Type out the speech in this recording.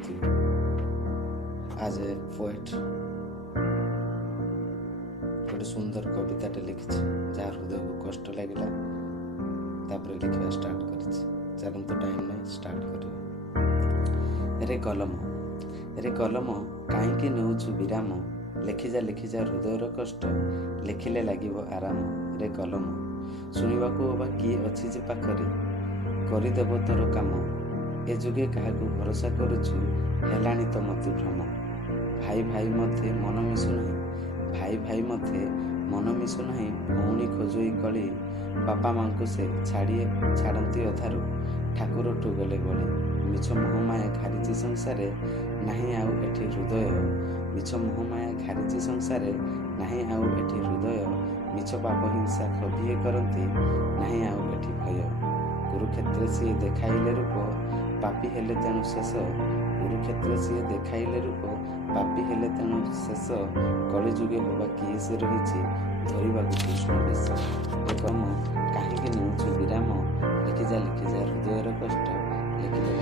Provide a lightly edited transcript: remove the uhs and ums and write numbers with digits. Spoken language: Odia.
with you as a poet। ଗୋଟେ ସୁନ୍ଦର କବିତାଟେ ଲେଖିଛି ଯାହା ହୃଦୟକୁ କଷ୍ଟ ଲାଗିଲା, ତାପରେ ଲେଖିବା ଷ୍ଟାର୍ଟ କରିଛି। ଚାଲନ୍ତୁ ଟାଇମ୍ ନାହିଁ, ଷ୍ଟାର୍ଟ କରିବା। ରେ କଲମ କାହିଁକି ନେଉଛୁ ବିରାମ, ଲେଖିଯା ହୃଦୟର କଷ୍ଟ, ଲେଖିଲେ ଲାଗିବ ଆରାମ। ରେ କଲମ ଶୁଣିବାକୁ ଅବା କିଏ ଅଛି ଯେ ପାଖରେ, କରିଦେବ ତୋର କାମ। ଏ ଯୁଗେ କାହାକୁ ଭରସା କରୁଛୁ, ହେଲାଣି ତ ମତି ଭ୍ରମ। ଭାଇ ଭାଇ ମଧ୍ୟରେ ମନ ମିଶୁନାହିଁ, ଭଉଣୀ ଖୋଜଇ କଳି। ବାପା ମାଙ୍କୁ ସେ ଛାଡ଼ନ୍ତି ଅଧାରୁ, ଠାକୁରଠୁ ଗଲେ ବଳି। ମିଛ ମୋହମାୟା ଘାରିଛି ସଂସାରେ, ନାହିଁ ଆଉ ଏଠି ହୃଦୟ। ମିଛ ମୋହମାୟା ଘାରିଛି ସଂସାରେ, ନାହିଁ ଆଉ ଏଠି ହୃଦୟ। ମିଛ ପାପ ହିଂସା ଖବିଏ କରନ୍ତି, ନାହିଁ ଆଉ ଏଠି ଭୟ। କୁରୁକ୍ଷେତ୍ରରେ ସିଏ ଦେଖାଇଲେ ରୂପ, ପାପୀ ହେଲେ ତେଣୁ ଶେଷ। କୁରୁକ୍ଷେତ୍ରରେ ସିଏ ଦେଖାଇଲେ ରୂପ, ପାପୀ ହେଲେ ତେଣୁ ଶେଷ। କଳିଯୁଗେ ଅବା କିଏ ସେ ରହିଛି, ଧରିବାକୁ କୃଷ୍ଣ ବେଶ। ଏ କଲମ କାହିଁକି ନେଉଛୁ ବିରାମ, ଲେଖିଯା ହୃଦୟର କଷ୍ଟ, ଲେଖିଲେ